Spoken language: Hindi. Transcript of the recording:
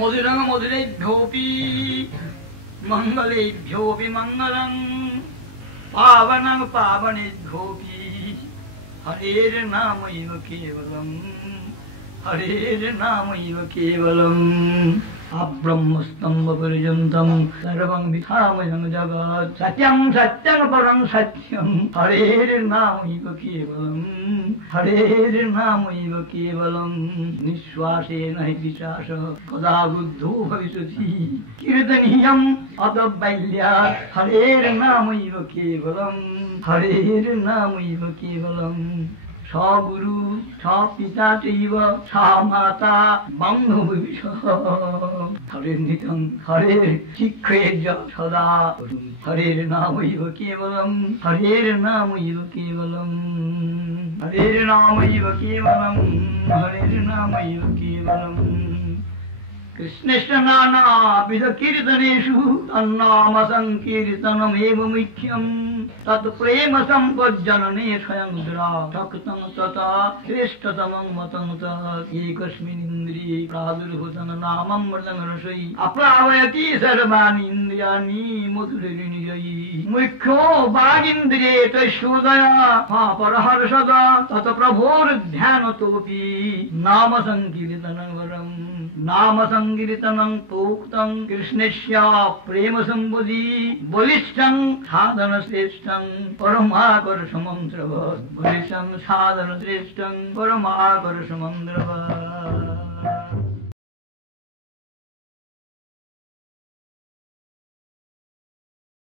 मधुरं मधुरेभ्योऽपि मंगलेभ्योऽपि मंगलं पावनं पावनेभ्योऽपि हरेर्नामैव केवलम् हरेर्नामैव केवलम् अब्रह्मस्तम्भपर्यन्तं सर्वं विधामयं जगत् सत्यं सत्यं परं सत्यं हरेर्नामैव केवलम् हरेर्नामैव केवलम् निःश्वासेन हि विश्वासः कदा बुद्धो भविष्यति कीर्तनीयम् अत बाल्यात् हरेर्नामैव केवलम् हरेर्नामैव केवलम् स गुरु स पिता चैव स माता बन्धुभूषः हरेर्नितं हरेर्शिक्षेज सदा हरेर्नामैव केवलम् हरेर्नामैव केवलम् हरेर्नामैव केवलम् हरेर्नामैव केवलम् कृष्णस्य नानाविध कीर्तनेषु तन्नाम संकीर्तनमेव मुख्यम् तत्प्रेम सम्पज्जनने स्वयं शक्तं तथा श्रेष्ठतमं मतं तत् एकस्मिन्निन्द्रिये प्रादुर्भूतं नाममृतं रसै अप्लावयति सर्वाणि इन्द्रियाणि मधुरैर्निजयि मुख्यो वागिन्द्रिये तस्योदया परहर्षदा तत्प्रभोर्ध्यानतोऽपि नाम संकीर्तनं वरम् नाम संकीर्तनं प्रोक्तं कृष्णस्य प्रेम सम्बुद्धि बलिष्ठं साधन श्रेष्ठं परमाकर्षमं द्रवत् बलिष्ठं साधन श्रेष्ठं परमाकर्षमं द्रवत्